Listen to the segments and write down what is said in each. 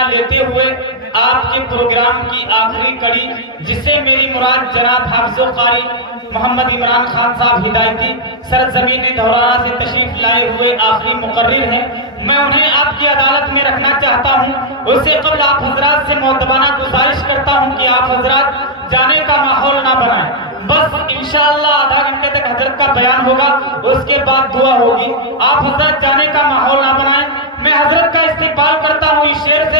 خزانہ لیتے ہوئے آپ کے پروگرام کی آخری کڑی، جسے میری مراد جناب حافظ و قاری محمد عمران خان صاحب ہدایتی سرزمین دھورانا سے تشریف لائے ہوئے آخری مقرر ہیں، میں انہیں آپ کی عدالت میں رکھنا چاہتا ہوں۔ اس سے قبل آپ حضرات سے مؤدبانہ گزارش کرتا ہوں کہ آپ حضرات جانے کا ماحول نہ بنائیں، بس انشاءاللہ آدھا گھنٹے تک حضرت کا بیان ہوگا، اس کے بعد دعا ہوگی۔ آپ حضرت جانے کا ماحول نہ بنائیں۔ میں حضرت کا استقبال کرتا ہوں اس شعر سے۔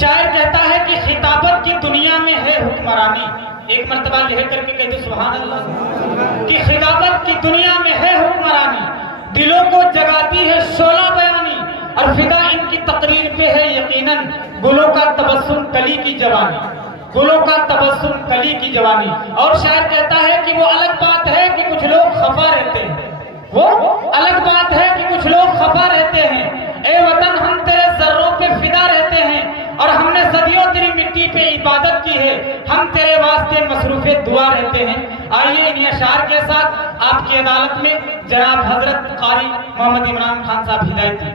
شاعر کہتا ہے کہ خطابت کی دنیا میں ہے حکمرانی، ایک مرتبہ لہر کر کے کہتے سبحان اللہ، کہ خطابت کی دنیا میں ہے حکمرانی، دلوں کو جگاتی ہے شعلہ بیانی، اور فدا ان کی تقریر پہ ہے یقیناً گلوں کا تبسم کلی کی جوانی، گلوں کا تبسم کلی کی جوانی۔ اور شاعر کہتا ہے کہ وہ الگ بات ہے کہ کچھ لوگ خفا رہتے ہیں، وہ الگ بات ہے کہ کچھ لوگ خفا رہتے ہیں، اے وطن ہم تیرے ذروں پہ فدا رہتے ہیں، اور ہم نے صدیوں تیری مٹی پہ عبادت کی ہے، ہم تیرے واسطے مصروف دعا رہتے ہیں۔ آئیے ان اشعار کے ساتھ آپ کی عدالت میں جناب حضرت قاری محمد عمران خان صاحب ہدایتی۔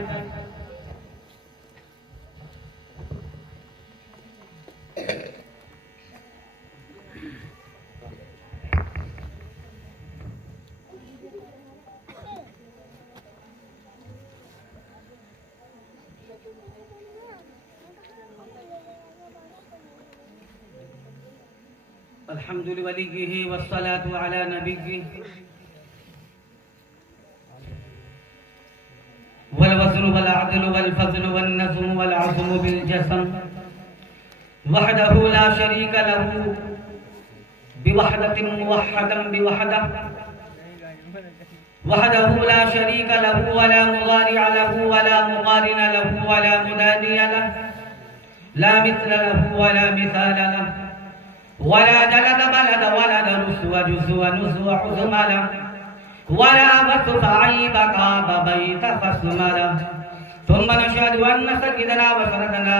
الحمد لوليه والصلاة على نبيه والوزن والعدل والفضل والنظم والعظم بالجسم وحده لا شريك له بوحدة موحدا بوحدة وحده لا شريك له ولا مضارع له ولا مقارن له ولا مداني له لا مثل له ولا مثال له ولا جلد بلد ولد رسو جزو نزو حزم له ولا وثق عيب قاب بيت خصم له ثم نشهد أن سيدنا وسندنا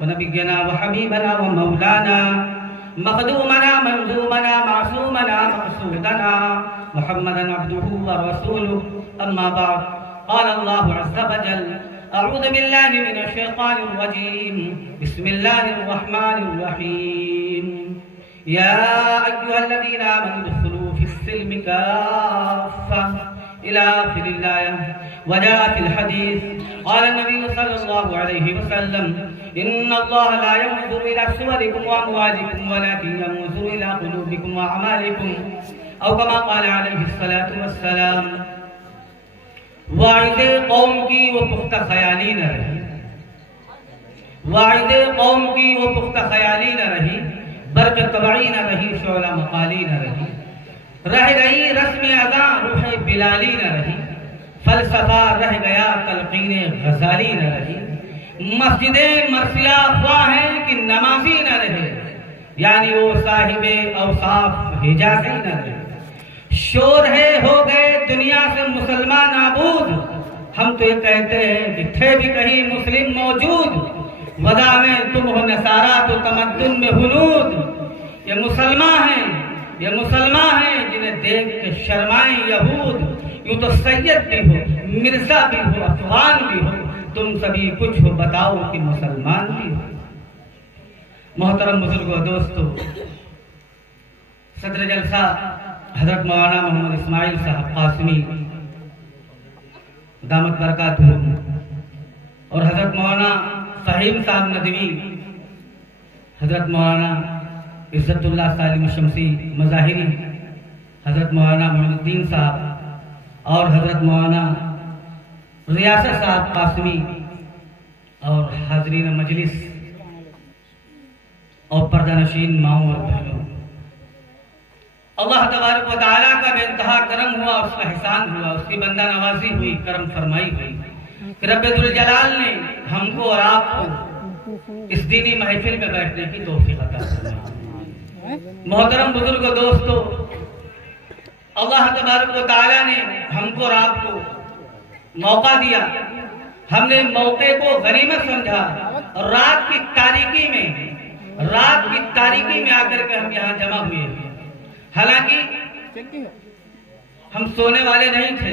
ونبينا وحبيبنا ومولانا مخدومنا منظومنا معصومنا مقصودنا محمدا عبده ورسوله أما بعد قال الله عز وجل أعوذ بالله من الشيطان الرجيم بسم الله الرحمن الرحيم يا أيها الذين آمنوا ادخلوا في السلم كافة إلى آخر الآية وجاء في الحديث قال النبي صلى الله عليه وسلم إن الله لا ينظر إلى صوركم وأموالكم ولكن ينظر إلى قلوبكم وأعمالكم أو كما قال عليه الصلاة والسلام۔ واعظ قوم کی وہ پختہ خیالی نہ رہی، واعظ قوم کی وہ پختہ خیالی نہ رہی، برق طبعی نہ رہی، شعلہ مقالی نہ رہی، رہ گئی رسم اذاں روح بلالی نہ رہی، فلسفہ رہ گیا تلقین غزالی نہ رہی، مسجدیں مرثیہ خواہ ہیں کہ نمازی نہ رہے، یعنی وہ صاحب اوصاف حجازی نہ رہے، شور ہے ہو گئے دنیا سے مسلمان نابود، ہم تو یہ کہتے ہیں کہ تھے بھی کہیں مسلم موجود، وضع میں تم ہو نصارہ تو تمدن میں ہنود، یہ مسلمان ہیں جنہیں دیکھ کے شرمائیں یہود، یوں تو سید بھی ہو مرزا بھی ہو افغان بھی ہو، تم سبھی کچھ ہو بتاؤ کہ مسلمان بھی ہو۔ محترم بزرگوں دوستو، صدر جلسہ حضرت مولانا محمد اسماعیل صاحب قاسمی دامت برکاتہم اور حضرت مولانا فہیم صاحب ندوی، حضرت مولانا عزت اللہ سالم شمسی مظاہری، حضرت مولانا محمد الدین صاحب اور حضرت مولانا ریاست صاحب قاسمی اور حاضرین مجلس اور پردہ نشین ماؤں اور بہنوں، اللہ تبارک و تعالیٰ کا بے انتہا کرم ہوا، اس کا احسان ہوا، اس کی بندہ نوازی ہوئی، کرم فرمائی ہوئی کہ رب ذوالجلال نے ہم کو اور آپ کو اس دینی محفل میں بیٹھنے کی توفیق عطا فرمائی۔ محترم بزرگ دوستو، اللہ تبارک و تعالیٰ نے ہم کو اور آپ کو موقع دیا، ہم نے موقع کو غنیمت سمجھا اور رات کی تاریکی میں آ کر کے ہم یہاں جمع ہوئے ہیں۔ حالانکہ ہم سونے والے نہیں تھے،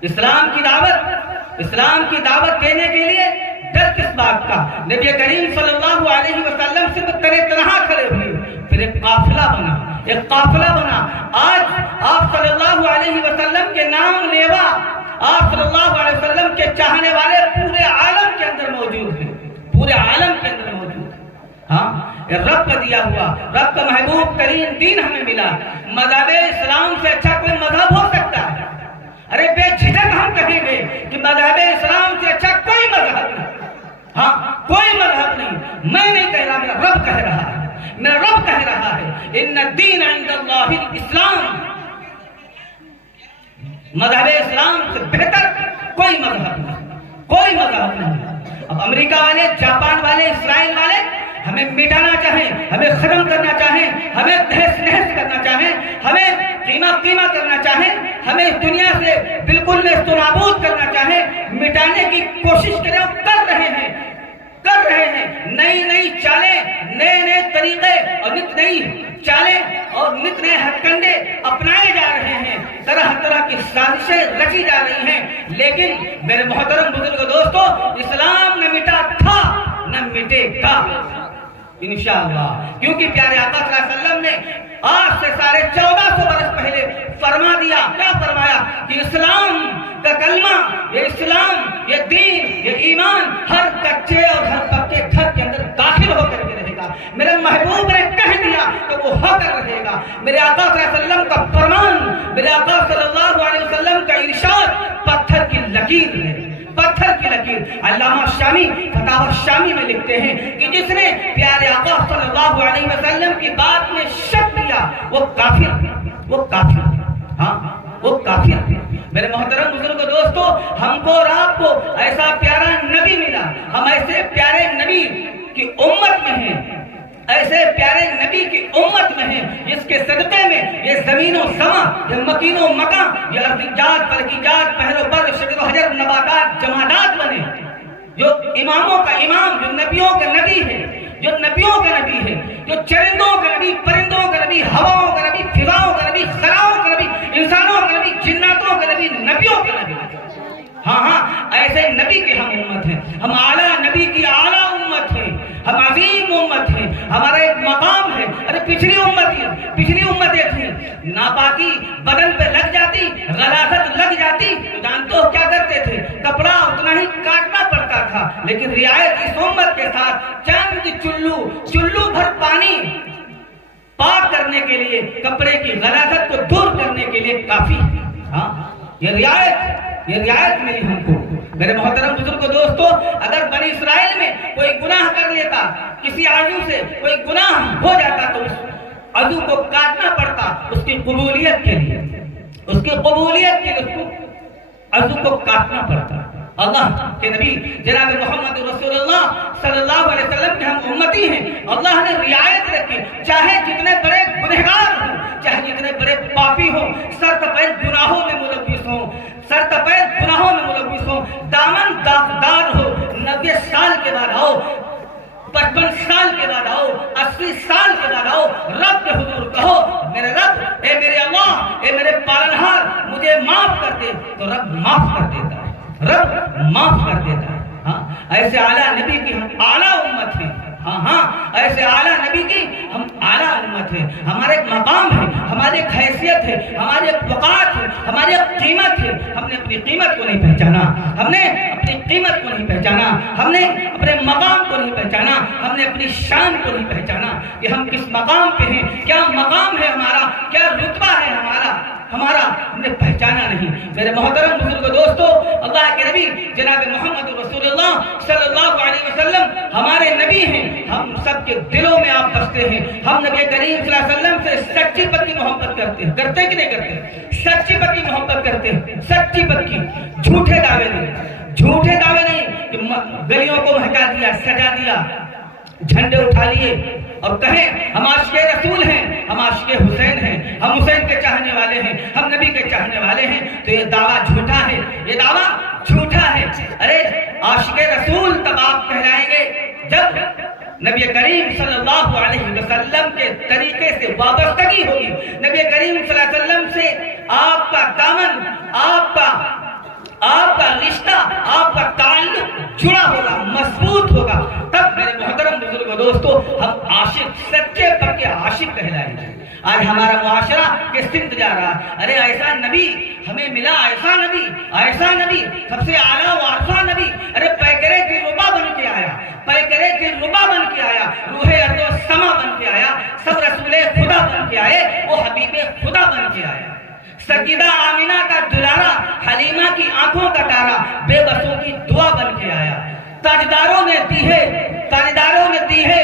اسلام کی دعوت دینے کے لیے ڈر کس بات کا؟ نبی کریم صلی اللہ علیہ وسلم سے تنہا کھڑے ہوئے، پھر ایک قافلہ بنا۔ آج آپ صلی اللہ علیہ وسلم کے نام لیوا، آپ صلی اللہ علیہ وسلم کے چاہنے والے پورے عالم کے اندر موجود ہیں، پورے عالم کے اندر موجود ہیں۔ ہاں، یہ رب کا دیا ہوا، رب کا محبوب ترین دین ہمیں ملا۔ مذہب اسلام سے اچھا کوئی مذہب ہو سکتا ہے؟ ارے بے جھجک ہم کہیں گے کہ مذہب اسلام سے اچھا کوئی مذہب نہیں۔ ہاں، کوئی مذہب نہیں۔ میں نہیں کہہ رہا، میرا رب کہہ رہا ہے، میرا رب کہہ رہا ہے، ان الدین عند اللہ الاسلام۔ مذہب اسلام سے بہتر کوئی مذہب نہیں۔ اب امریکہ والے، جاپان والے، اسرائیل والے ہمیں مٹانا چاہیں، ہمیں ختم کرنا چاہیں، ہمیں تہس نہس کرنا چاہیں، ہمیں قیمہ کرنا چاہیں، ہمیں اس دنیا سے بالکل نیست و نابود کرنا چاہیں، مٹانے کی کوشش کریں اور کر رہے ہیں۔ نئی چالیں، نئے طریقے اور نئی چالیں اور نئے ہتھ کنڈے اپنائے جا رہے ہیں، طرح کی سازشیں رچی جا رہی ہیں۔ لیکن میرے محترم بزرگ دوستو، اسلام نہ مٹا تھا نہ مٹے گا انشاءاللہ، کیونکہ پیارے آقا صلی اللہ علیہ وسلم نے آج سے 1450 برس پہلے فرما دیا۔ کیا فرمایا؟ کہ اسلام کا کلمہ، یہ اسلام، یہ دین، یہ ایمان ہر کچے اور ہر پکے گھر کے اندر داخل ہو کر کے رہے گا۔ میرے محبوب نے کہہ دیا تو وہ ہو کر رہے گا۔ میرے آقا صلی اللہ علیہ وسلم کا فرمان، میرے آقا صلی اللہ علیہ وسلم کا ارشاد پتھر کی لکیر ہے، پتھر کی لکیر۔ علامہ شامی فتاوی شامی میں لکھتے ہیں کہ جس نے پیارے آقا صلی اللہ علیہ وسلم کی بات میں شک کیا وہ کافر۔ ہاں، وہ کافر۔ میرے محترم بزرگ دوستو، ہم کو اور آپ کو ایسا پیارا نبی ملا، ہم ایسے پیارے نبی کی امت میں ہیں، ایسے پیارے نبی کی امت میں ہیں جس کے صدقے میں یہ زمین و سما، یہ مکین و مکان، یہ ارضیات، فلکیات، پہل و بر، شجر و حجر، نباتات، جمادات بنے۔ جو اماموں کا امام، جو نبیوں کا نبی ہے، جو نبیوں کا نبی ہے، جو چرندوں کا نبی، پرندوں کا نبی، ہواؤں کا نبی، فضاؤں کا نبی، خلاؤں کا نبی، انسانوں کا نبی، جناتوں کا نبی، نبیوں کا نبی۔ ہاں، ایسے نبی کی ہم امت ہیں، ہم اعلیٰ نبی کی اعلیٰ امت ہیں، ہم عظیم امت ہیں، ہمارا ایک مقام ہے۔ ارے پچھلی امتیں تھیں، ناپاکی بدن پہ لگ جاتی، غلاظت لگ جاتی تو جانتے ہو کیا کرتے تھے؟ کپڑا اتنا ہی کاٹنا پڑتا تھا، لیکن رعایت اس امت کے ساتھ چند چلو بھر پانی پاک کرنے کے لیے، کپڑے کی غلاظت کو دور کرنے کے لیے کافی ہے۔ ہاں، یہ رعایت ملی ہم کو۔ میرے محترم بزرگ دوستو، اگر بنی اسرائیل میں کوئی گناہ کر لیتا، کسی عضو سے کوئی گناہ ہو جاتا تو اس عضو کو کاٹنا پڑتا، اس کی قبولیت کے لیے اس کو عضو کو کاٹنا پڑتا۔ اللہ کے نبی جناب محمد رسول اللہ صلی اللہ علیہ وسلم کے ہم امتی ہیں، اللہ نے رعایت رکھی، چاہے جتنے بڑے گنہگار ہوں، چاہے جتنے بڑے پاپی ہوں، سر تپید گناہوں میں ملوث ہوں، دامن داغدار ہو، 90 سال کے بعد آؤ، 55 سال کے بعد آؤ، 80 سال کے بعد آؤ، رب کے حضور کہو، میرے رب، اے میرے اللہ، اے میرے پالنہار، مجھے معاف کر دے، تو رب معاف کر دیتا ہے، ہاں، ایسے اعلیٰ نبی کی ہم اعلیٰ امت ہیں۔ ہاں، ایسے اعلیٰ نبی کی ہم اعلیٰ امت ہیں۔ ہمارے ایک مقام ہے، ہماری ایک حیثیت ہے، ہماری ایک وقار ہے، ہماری ایک قیمت ہے۔ ہم نے اپنی قیمت کو نہیں پہچانا، ہم نے اپنی قیمت کو نہیں پہچانا، ہم نے اپنے مقام کو نہیں پہچانا، ہم نے اپنی شان کو نہیں پہچانا کہ ہم کس مقام پہ ہیں، کیا مقام ہے ہمارا، کیا رتبہ ہے ہمارا ہم نے پہچانا نہیں۔ میرے محترم بزرگ دوستو، اللہ کے نبی جناب محمد رسول اللہ صلی اللہ علیہ وسلم ہمارے نبی ہیں، ہم سب کے دلوں میں آپ بستے ہیں۔ ہم نبی کریم صلی اللہ علیہ وسلم سے سچی پکی محبت کرتے ہیں کہ نہیں کرتے؟ سچی پکی محبت کرتے ہیں، سچی پکی، جھوٹے دعوے نہیں کہ گلیوں کو مہکا دیا، سجا دیا، جھنڈے اٹھا لیے اور کہیں ہم عاشق رسول ہیں، ہم عاشق حسین ہیں، ہم حسین کے چاہنے والے ہیں، ہم نبی کے چاہنے والے ہیں، تو یہ دعویٰ جھوٹا ہے، یہ دعویٰ جھوٹا ہے۔ ارے عاشق رسول تب آپ کہلائیں گے نبی کریم صلی اللہ علیہ وسلم کے طریقے سے وابستگی ہوگی، نبی کریم صلی اللہ علیہ وسلم سے آپ کا دامن، آپ کا رشتہ، آپ کا تعلق جڑا ہوگا، مضبوط ہوگا، تب میرے محترم بزرگ دوستو ہم عاشق، سچے پکے عاشق کہلائیں گے۔ آج ہمارا معاشرہ کس سمت جا رہا ہے؟ ارے ایسا نبی ہمیں ملا، ایسا نبی سب سے اعلیٰ و ارفع نبی، ارے پیکرے دلربا بن کے آیا، پیکرے دلربا بن کے آیا، روح ارض و سما بن کے آیا، سب رسول خدا بن کے آئے، وہ حبیب خدا بن کے آیا، سیدہ آمینہ کا دلارا، حلیمہ کی آنکھوں کا تارا، بے بسوں کی دعا بن کے آیا، تاجداروں نے دی ہے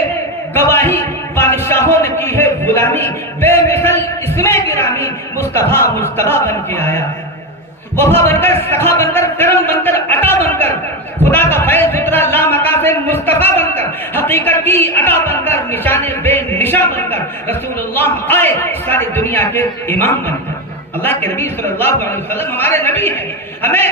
گواہی، بادشاہوں نے کی ہے غلامی، بے مثل اس میں گرامی، مصطفیٰ بن کے آیا، وفا بن کر، سخا بن کر، کرم بن کر، عطا بن کر، خدا کا فیض اترا لامکان مصطفیٰ بن کر، حقیقت کی عطا بن کر، نشان بے نشان بن کر، رسول اللہ آئے ساری دنیا کے امام بن کر۔ اللہ کے نبی صلی اللہ علیہ وسلم ہمارے نبی ہیں، ہمیں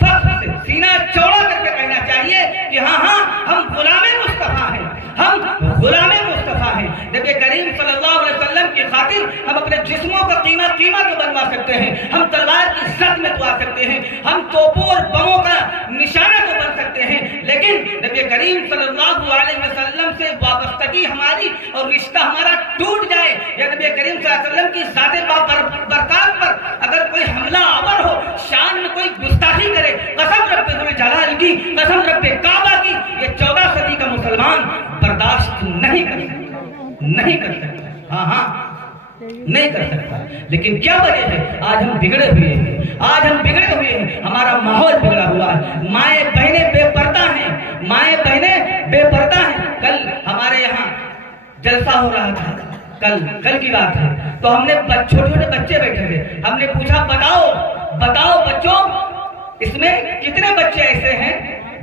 فخر سے سینہ چوڑا کر کے کہنا چاہیے کہ ہاں ہم غلام مصطفیٰ ہیں، ہم غلام مصطفیٰ ہیں۔ نبی کریم صلی اللہ علیہ وسلم کی خاطر ہم اپنے جسموں کا قیمہ تو بنوا سکتے ہیں، ہم تلوار کی زد میں تو آ سکتے ہیں، ہم توپوں اور بموں کا نشانہ تو بن سکتے ہیں، لیکن نبی کریم صلی اللہ علیہ وسلم سے وابستگی ہماری اور رشتہ ہمارا ٹوٹ جائے، یا نبی کریم صلی اللہ علیہ وسلم کی ذات برکات پر اگر کوئی حملہ آور ہو، شان میں کوئی گستاخی کرے، قسم رب ذوالجلال کی، قسم رب کعبہ کی، یہ 14 صدی کا مسلمان برداشت نہیں کر سکتا، نہیں کر سکتا۔ لیکن کیا وجہ ہے؟ آج ہم بگڑے ہوئے ہیں، ہمارا ماحول بگڑا ہوا ہے، مائیں بہنیں بے پردہ ہیں، کل ہمارے یہاں جلسہ ہو رہا تھا، کل کی بات ہے، تو ہم نے چھوٹے بچے بیٹھے تھے، ہم نے پوچھا بتاؤ بچوں، اس میں کتنے بچے ایسے ہیں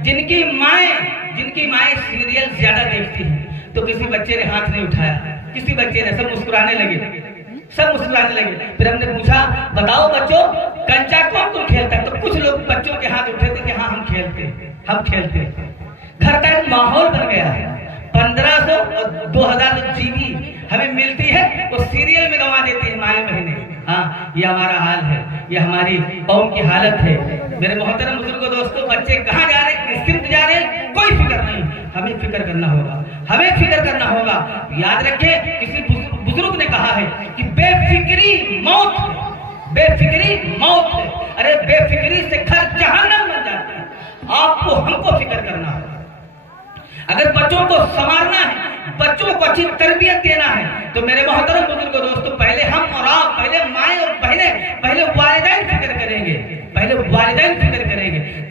جن کی مائیں سیریل زیادہ دیکھتی ہیں؟ تو کسی بچے نے ہاتھ نہیں اٹھایا، کسی بچے نے، سب مسکرانے لگے۔ پھر ہم نے پوچھا بتاؤ بچوں، کنچا کون تم کھیلتا ہے؟ تو کچھ لوگ بچوں کے ہاتھ اٹھے تھے کہ ہاں ہم کھیلتے۔ گھر کا ایک ماحول بن گیا ہے، 1500 اور 2000 جی بی ہمیں ملتی ہے، وہ سیریل میں گنوا دیتی ہے مائیں بہنیں۔ ہاں یہ ہمارا حال ہے، یہ ہماری قوم کی حالت ہے۔ میرے محترم بزرگوں دوستوں، بچے کہاں جا رہے ہیں، کس سمت جا رہے ہیں، کوئی فکر نہیں، ہمیں فکر کرنا ہوگا۔ یاد رکھیں، کسی بزرگ نے کہا ہے کہ بے فکری موت ہے، ارے بے فکری سے گھر جہنم بن جاتا ہے۔ ہم کو فکر کرنا ہوگا، اگر بچوں کو سنوارنا ہے، بچوں کو اچھی تربیت دینا ہے، تو میرے محترم بزرگوں دوستوں، پہلے ہم اور آپ، پہلے مائیں اور بہنیں، پہلے والدین فکر کریں گے،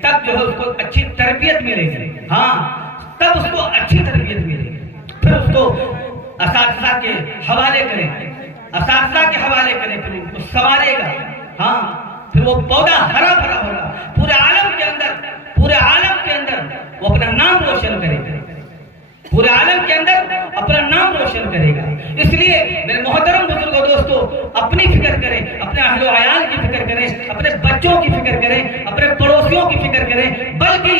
تب جو ہے اس کو اچھی تربیت ملے گی، تب اس کو اچھی تربیت ملے گی، پھر اس کو اساتذہ کے حوالے کریں، پھر اس کو سنوارے گا، پھر وہ پودا ہرا بھرا ہوگا، پورے عالم کے اندر وہ اپنا نام روشن کرے گا، اس لیے میرے محترم بزرگوں دوستو، اپنی فکر کریں، اپنے اہل و عیال کی فکر کریں، اپنے بچوں کی فکر کریں، اپنے پڑوسیوں کی فکر کریں، بلکہ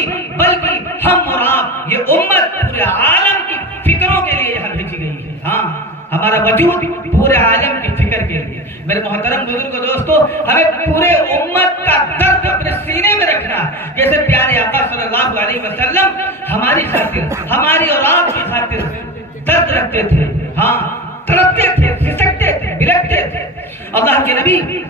ہم اور آپ، یہ امت پورے عالم کی فکروں کے لیے یہاں بھیجی گئی ہے۔ ہمارا وجود پورے عالم کی فکر کے لیے۔ میرے محترم بزرگوں دوستو، ہمیں پورے امت کا درد اپنے سینے میں رکھنا ہے، جیسے پیارے آقا صلی اللہ علیہ وسلم ہماری خاطر، ہماری اور آپ کی خاطر درد رکھتے تھے، تڑپتے تھے، پھسکتے تھے، بلکتے تھے۔ اللہ کے نبی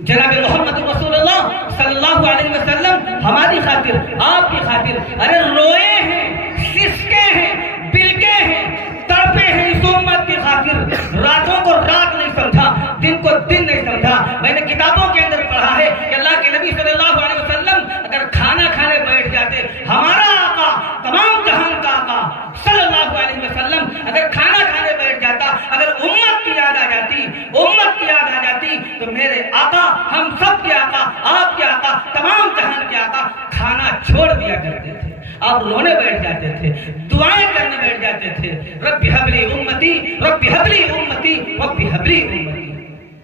جناب محمد رسول اللہ صلی اللہ علیہ وسلم ہماری خاطر، آپ کی خاطر، ارے روئے ہیں، سسکے ہیں، بلکے ہیں، تڑپے ہیں اس امت کی خاطر، راتوں کو رات نہیں سمجھا، دن کو دن نہیں سمجھا۔ میں نے کتابوں کے اندر پڑھا ہے کہ اللہ کے نبی صلی اللہ علیہ وسلم اگر کھانا کھانے بیٹھ جاتے، ہمارا آقا، تمام جہان کا آقا صلی اللہ علیہ وسلم اگر کھانا کھانے بیٹھ جاتا، اگر امت کی یاد آ جاتی تو میرے آقا، ہم سب کے آقا، آپ کے آقا، تمام جہان کے آقا کھانا چھوڑ دیا کرتے تھے، آپ رونے بیٹھ جاتے تھے، دعائیں کرنے بیٹھ جاتے تھے، رب حبلی امتی، رب حبلی امتی، رب حبلی امتی۔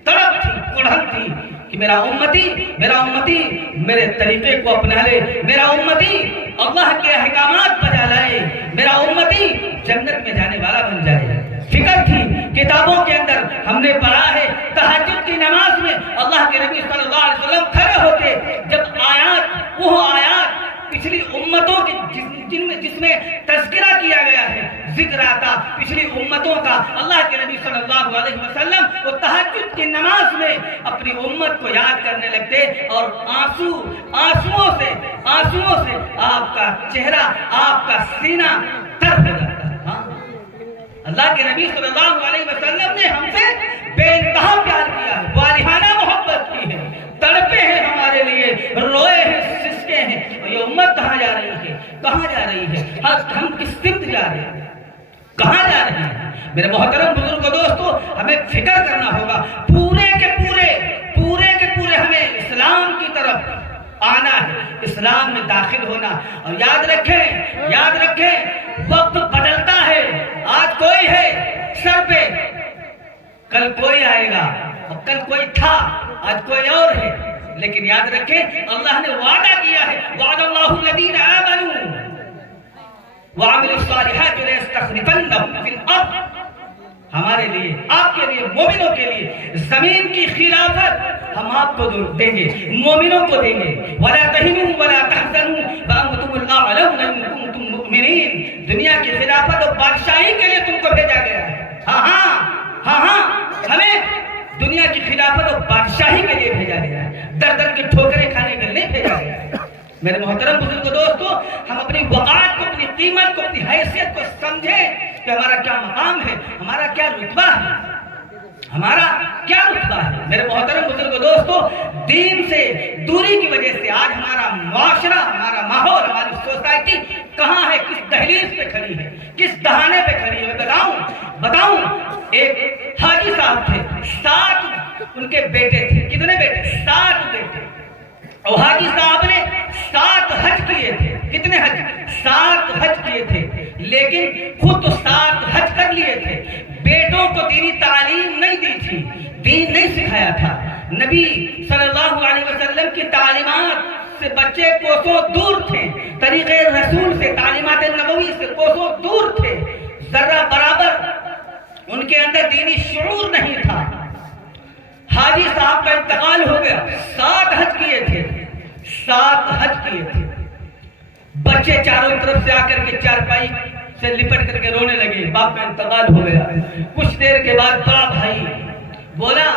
تڑپ تھی، کڑھن تھی کہ میرا امتی میرے طریقے کو اپنا لے، میرا امتی اللہ کے احکامات بجا لائے، میرا امتی جنت میں جانے والا بن جائے. فکر تھی کتابوں کے اندر ہم نے پڑھا ہے تہجد کی نماز میں اللہ کے نبی صلی اللہ علیہ وسلم کھڑے ہوتے جب آیات وہ آیات پچھلی امتوں کی جس میں تذکرہ کیا گیا ہے ذکر آتا پچھلی امتوں کا اللہ کے نبی صلی اللہ علیہ وسلم وہ تہجد کی نماز میں اپنی امت کو یاد کرنے لگتے اور آنسوؤں سے آپ کا چہرہ آپ کا سینہ تر ہو جاتا. اللہ کے نبی صلی اللہ علیہ وسلم نے ہم سے بے انتہا پیار کیا ہے, والہانہ محبت کی ہے, تڑپے ہیں ہمارے لیے, روئے ہیں, سسکے ہیں. اور یہ امت کہاں جا رہی ہے, کہاں جا رہی ہے, ہم کس سمت جا رہے ہیں, کہاں جا رہے ہیں؟ میرے محترم بزرگ دوستو, ہمیں فکر کرنا ہوگا. پورے کے پورے ہمیں اسلام کی طرف آنا ہے, اسلام میں داخل ہونا. اور یاد رکھیں وقت بدلتا ہے. آج کوئی ہے سر پہ, کل کوئی آئے گا, اور کل کوئی تھا, آج کوئی اور ہے. لیکن یاد رکھیں اللہ نے وعدہ کیا ہے, وعد اللہ الذین آمنوا وعملوا الصالحات ليستخلفنهم في الارض. ہمارے لیے, آپ کے لیے, مومنوں کے لیے زمین کی خلافت ہم آپ کو دیں گے, مومنوں کو دیں گے. وَلَا تَهِنُوا وَلَا تَحْزَنُوا وَأَنْتُمُ الْأَعْلَوْنَ إِن كُنتُم مُؤْمِنِينَ. دنیا کی خلافت اور بادشاہی کے لیے تم کو بھیجا گیا ہے. ہاں ہمیں دنیا کی خلافت اور بادشاہی کے لیے بھیجا گیا ہے, در در کی ٹھوکریں کھانے کے لیے بھیجا گیا ہے. میرے محترم بزرگ دوستو, ہم اپنی وقار کو, اپنی قیمت کو, اپنی حیثیت کو سمجھیں کہ ہمارا کیا مقام ہے, ہمارا کیا رتبہ ہے, ہمارا کیا رتبہ ہے. میرے محترم بزرگ دوستو, دین سے دوری کی وجہ سے آج ہمارا معاشرہ, ہمارا ماحول, ہماری سوسائٹی کہاں ہے, کس دہلیز پہ کھڑی ہے, کس دہانے پہ کھڑی ہے. بتاؤں ایک حاجی صاحب تھے, 7 ان کے بیٹے تھے. کتنے بیٹے؟ 7 بیٹے. اور حاجی صاحب نے 7 حج کیے تھے. کتنے حج؟ 7 حج کیے تھے. لیکن خود تو 7 حج کر لیے تھے, بیٹوں کو دینی تعلیم نہیں دی تھی, دین نہیں سکھایا تھا. نبی صلی اللہ علیہ وسلم کی تعلیمات سے بچے کوسوں دور تھے, طریقے رسول سے, تعلیمات نبوی سے کوسوں دور تھے. ذرہ برابر ان کے اندر دینی شعور نہیں تھا. حاجی صاحب کا انتقال ہو گیا, 7 حج کیے تھے, 7 حج کیے تھے. بچے چاروں طرف سے آ کر کے چارپائی سے لپٹ کر کے رونے لگے, باپ کا انتقال ہو گیا. کچھ دیر کے بعد بڑا بھائی بولا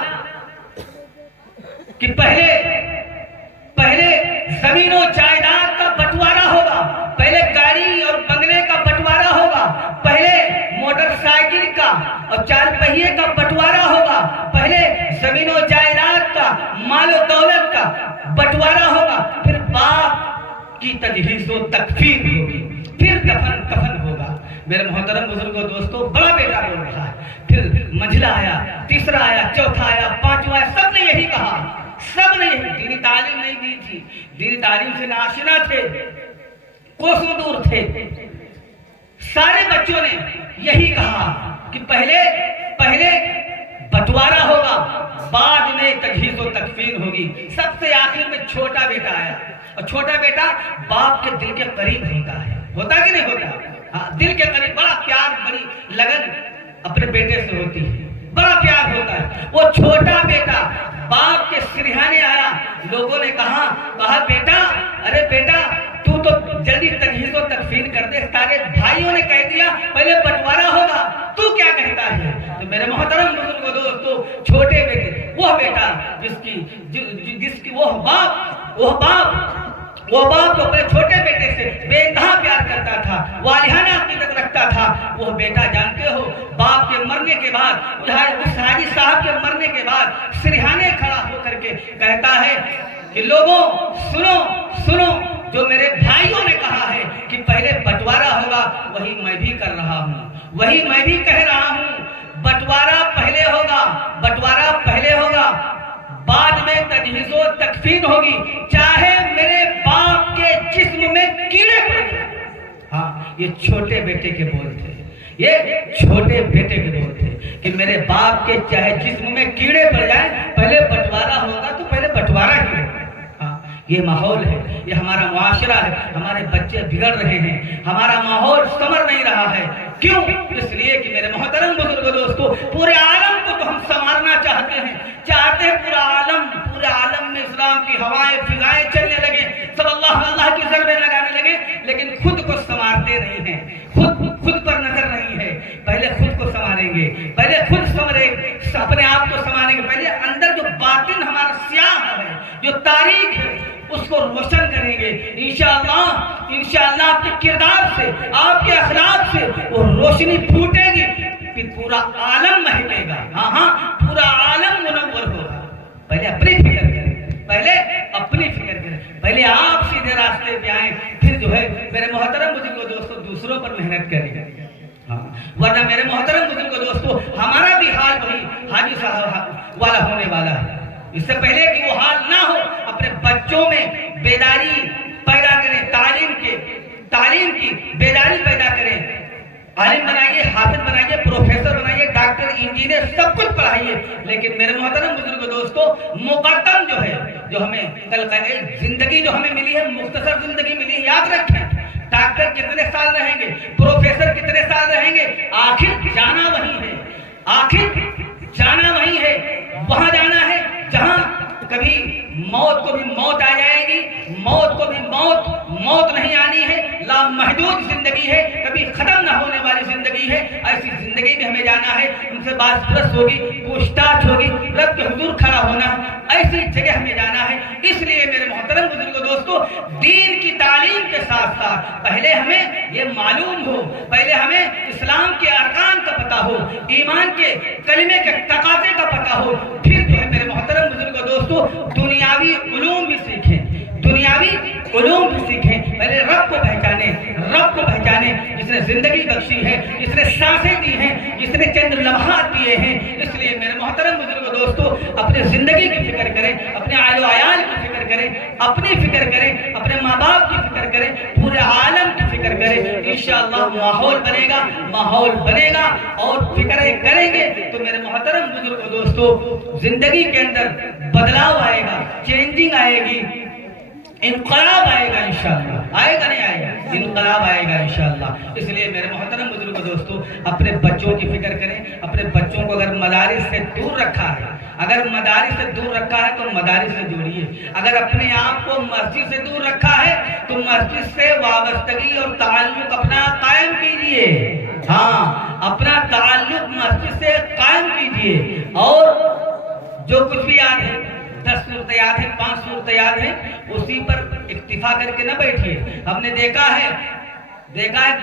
کہ پہلے زمین و جائیداد کا بٹوارا ہوگا, پہلے گاڑی اور بنگلے کا بٹوارا ہوگا, پہلے موٹر سائیکل کا اور 4 پہیے کا بٹوارا ہوگا, پہلے زمین و جائیداد کا, مال و دولت کا بٹوارا ہوگا, پھر باپ کی تجہیز و تکفین ہوگی, پھر کفن ہوگا. میرے محترم بزرگوں دوستو, بڑا بیٹا بول رہا ہے. پھر منجلا آیا, تیسرا آیا, چوتھا آیا, 5واں آیا, سب نے یہی کہا. سب نے یہی, دینی تعلیم نہیں دی تھی, دینی تعلیم سے ناشنا تھے, کوسوں دور تھے. سارے بچوں نے یہی کہا کہ پہلے بٹوارا ہوگا, بعد میں تجہیز و تکفین ہوگی. سب سے آخر میں چھوٹا بیٹا آیا, اور چھوٹا بیٹا باپ کے دل کے قریب ہوتا کہ نہیں ہوتا؟ ہاں, دل کے قریب بڑا پیار, بڑی لگن اپنے بیٹے سے ہوتی ہے, بڑا پیار ہوتا ہے. وہ چھوٹا بیٹا باپ کے سرہانے آیا. لوگوں نے کہا بیٹا, ارے بیٹا تو جلدی تجہیز و تکفین کر دے. سارے بھائیوں نے کہہ دیا پہلے بٹوارا ہوگا, تو کیا کہتا ہے؟ تو میرے محترم بزرگوں دوستو, چھوٹے بیٹے, وہ بیٹا جس کی وہ باپ تو اپنے چھوٹے بیٹے سے بے انتہا پیار کرتا تھا, والہانہ عقیدت رکھتا تھا. وہ بیٹا جانتے ہو باپ کے مرنے کے بعد, اس حاجی صاحب کے مرنے کے بعد سرہانے کھڑا ہو کر کے کہتا ہے کہ لوگوں سنو, جو میرے بھائیوں نے کہا ہے کہ پہلے بٹوارا ہوگا, وہی میں بھی کر رہا ہوں, وہی میں بھی کہہ رہا ہوں. بٹوارا پہلے ہوگا, بعد میں تجہیز و تکفین ہوگی, چاہے میرے باپ کے جسم میں کیڑے پڑ جائیں. ہاں, یہ چھوٹے بیٹے کے بول تھے, کہ میرے باپ کے چاہے جسم میں کیڑے پڑ جائیں, پہلے بٹوارا ہوگا تو پہلے بٹوارا ہی ہوگا. یہ ماحول ہے, یہ ہمارا معاشرہ ہے. ہمارے بچے بگڑ رہے ہیں, ہمارا ماحول سنور نہیں رہا ہے. کیوں؟ اس لیے کہ میرے محترم بزرگ دوستو، پورے عالم کو تو ہم سنوارنا چاہتے ہیں پورا عالم میں اسلام کی ہوائیں فضائیں چلنے لگے، سب اللہ کی ضربیں لگانے لگے، لیکن خود کو سنوارتے نہیں ہیں، خود پر نظر نہیں ہے۔ پہلے خود کو سنواریں گے، پہلے خود سنوریں، اپنے آپ کو سنواریں گے، پہلے اندر جو باطن ہمارا سیاہ ہے، جو تاریخ ہے، اس کو روشن کریں گے۔ انشاءاللہ آپ کے کردار سے، آپ کے اخلاق سے وہ روشنی پھوٹے گی، پھر پورا عالم مہکے گا۔ ہاں پورا عالم منور ہوگا۔ پہلے اپنی فکر کریں، پہلے آپ سیدھے راستے پہ آئیں، پھر جو ہے میرے محترم بزرگوں دوستوں دوسروں پر محنت کریں۔ ورنہ میرے محترم بزرگوں دوستوں ہمارا بھی حال وہی حاجی صاحب والا ہونے والا ہے۔ اس سے پہلے کہ وہ حال نہ ہو، اپنے بچوں میں بیداری پیدا کریں، تعلیم کی بیداری پیدا کریں، عالم بنائیے، حافظ بنائیے، پروفیسر بنائیے، ڈاکٹر، انجینئر، سب کچھ پڑھائیے، لیکن میرے محترم بزرگوں دوستوں مقدم جو ہے، جو ہمیں کل زندگی جو ہمیں ملی ہے، مختصر زندگی ملی ہے، یاد رکھیں ڈاکٹر کتنے سال رہیں گے، پروفیسر کتنے سال رہیں گے، آخر جانا وہی ہے، وہاں جانا ہے جہاں کبھی موت کو بھی موت آ جائے گی، موت کو بھی موت نہیں آنی ہے، لامحدود زندگی ہے، کبھی ختم نہ ہونے والی زندگی ہے۔ ایسی زندگی میں ہمیں جانا ہے، ان سے بات پرس ہوگی، پوچھ تاچھ ہوگی، رب کے حضور کھڑا ہونا ہے، ایسی جگہ ہمیں جانا ہے۔ اس لیے میرے محترم بزرگوں دوستوں دین کی تعلیم کے ساتھ ساتھ پہلے ہمیں یہ معلوم ہو، پہلے ہمیں اسلام کے ارکان کا پتہ ہو، ایمان کے کلمے کے تقاضے کا پتہ ہو، پھر جو ہے میرے محترم بزرگوں دوستوں دنیاوی علوم بھی سیکھیں، پہلے رب کو پہچانے جس نے زندگی بخشی ہے، جس نے سانسیں دی ہیں، جس نے چند لمحات دیے ہیں۔ اس لیے میرے محترم بزرگوں دوستوں اپنے زندگی کی فکر کریں، اپنے اہل و عیال کی فکر کریں، اپنی فکر کریں، اپنے ماں باپ کی فکر کریں، پورے عالم کی فکر کریں۔ انشاءاللہ ماحول بنے گا اور فکریں کریں گے تو میرے محترم بزرگوں دوستوں زندگی کے اندر بدلاؤ آئے گا، چینجنگ آئے گی، انقلاب آئے گا انشاءاللہ۔ آئے گا نہیں آئے گا؟ انقلاب آئے گا انشاءاللہ۔ اس لیے میرے محترم بزرگوں دوستوں اپنے بچوں کی فکر کریں، اپنے بچوں کو اگر مدارس سے دور رکھا ہے، تو مدارس سے جوڑیے، اگر اپنے آپ کو مسجد سے دور رکھا ہے تو مسجد سے وابستگی اور تعلق اپنا قائم کیجیے۔ اپنا تعلق مسجد سے قائم کیجیے، اور جو کچھ بھی یاد ہے، 10 صورتیں یاد ہیں، 5 صورتیں یاد ہیں، اسی پر اکتفا کر کے نہ بیٹھیے۔ ہم نے دیکھا ہے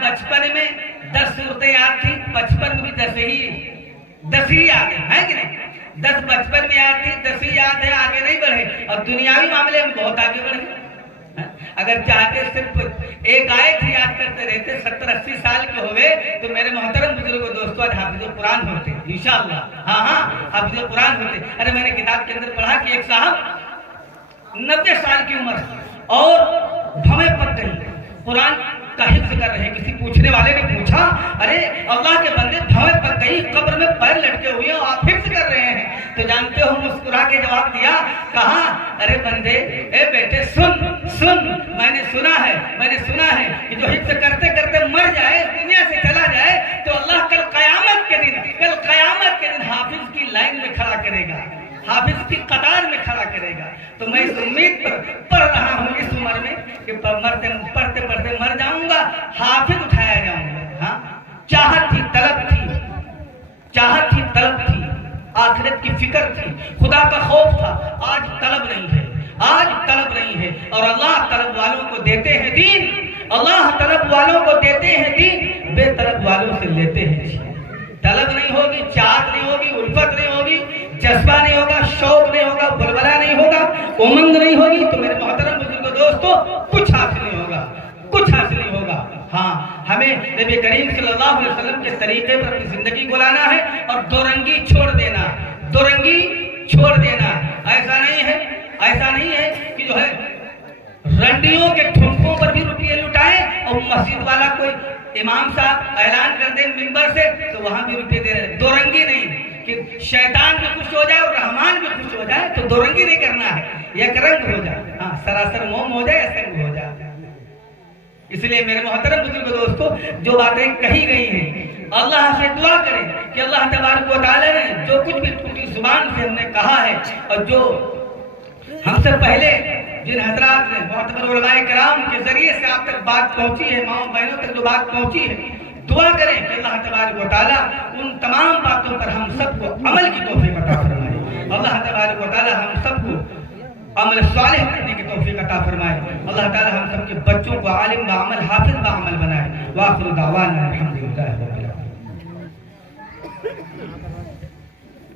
بچپن میں 10 صورتیں یاد تھی، بچپن میں بھی 10 ہی یاد ہیں، کہ نہیں؟ 10 بچپن میں یاد تھی، 10 ہی یاد ہے، آگے نہیں بڑھے، اور دنیاوی معاملے میں بہت آگے بڑھے۔ اگر چاہتے صرف ایک آیت ہی یاد کرتے رہتے، 70-80 سال کے ہوئے تو میرے محترم بزرگوں دوستوں آج حافظ قرآن ہوتے انشاءاللہ۔ حافظ قرآن ہوتے۔ ارے میں نے کتاب کے اندر پڑھا کہ ایک صاحب 90 سال کی عمر اور بھویں پک گئی، قرآن کا حفظ کر رہے ہیں۔ کسی پوچھنے والے نے پوچھا، ارے اللہ کے بندے بھویں پک گئی، قبر میں پیر لٹکے ہوئے اور آپ حفظ کر رہے ہیں، تو جانتے ہو مسکرا کے جواب دیا، کہا ارے بندے، اے بیٹے سن، میں نے سنا ہے کہ جو حفظ کرتے کرتے مر جائے، دنیا سے چلا جائے، تو اللہ کل قیامت کے دن حافظ کی لائن میں کھڑا کرے گا، حافظ کی قطار میں کھڑا کرے گا۔ تو میں اس امید پر پڑھ رہا ہوں اس عمر میں کہ پڑھتے مر جاؤں گا، حافظ اٹھایا جاؤں گا۔ چاہت تھی، طلب تھی، آخرت کی فکر تھی، خدا کا خوف تھا، آج طلب نہیں ہے، اور اللہ طلب والوں کو دیتے ہیں دین، بے طلب والوں سے لیتے ہیں۔ طلب نہیں ہوگی، چاہت نہیں ہوگی، الفت نہیں ہوگی، جذبہ نہیں ہوگا، شوق نہیں ہوگا، بلبلہ نہیں ہوگا، امنگ نہیں ہوگی، تو میرے محترم بزرگوں دوستوں کچھ حاصل نہیں ہوگا۔ ہمیں نبی کریم صلی اللہ علیہ وسلم کے طریقے پر اپنی زندگی کو لانا ہے اور دو رنگی چھوڑ دینا۔ ایسا نہیں ہے کہ جو ہے رنڈیوں کے ٹھمکوں پر بھی روپیے لٹائیں اور مسجد والا کوئی امام صاحب اعلان کر دیں ممبر سے تو وہاں بھی روپیے دے رہے۔ دو رنگی نہیں کہ شیطان بھی خوش ہو جائے اور رحمان بھی خوش ہو جائے، تو دو رنگی نہیں کرنا ہے، یک رنگ ہو جائے، سراسر موم ہو جائے، سنگ ہو جائے۔ اس لیے میرے محترم بزرگوں دوستوں جو باتیں کہی گئی ہیں اللہ سے دعا کریں کہ اللہ تبارک و تعالی نے جو کچھ بھی ٹوٹی زبان سے ہم نے کہا ہے اور جو ہم سے پہلے جن حضرات نے معتبر علماء کرام کے ذریعے سے آپ تک بات پہنچی ہے، ماؤں بہنوں تک جو بات پہنچی ہے، دعا کریں کہ اللہ تبارک و تعالی ان تمام باتوں پر ہم سب کو عمل کی توفیق عطا فرمائے۔ اللہ تبارک و تعالی ہم سب کو عمل صالح کرنے کی توفیق عطا فرمائے۔ اللہ تعالی ہم سب کے بچوں کو عالم با عمل، حافظ با عمل بنائے۔ وآخر دعوانا الحمدللہ رب العالمین۔